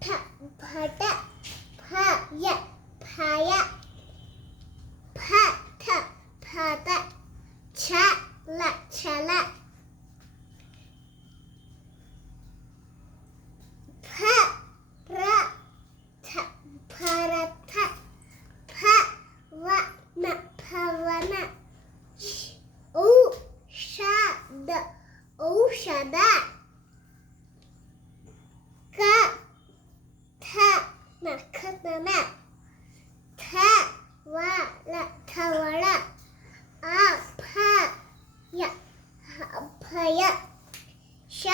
ಠ ಭಟ ಭಯ ಭಯ ಫ ಥ ಫತ ಛಲ ಛಲ ಫ ರ ಥ ಭರತ ಫ ವ ನ ಭವನ ಔಷಧ ಔಷಧ ಕ ಥ ನಖತನ ಥ ವಳ ಥವಳ ಅಭಯ ಅಭಯ ಶ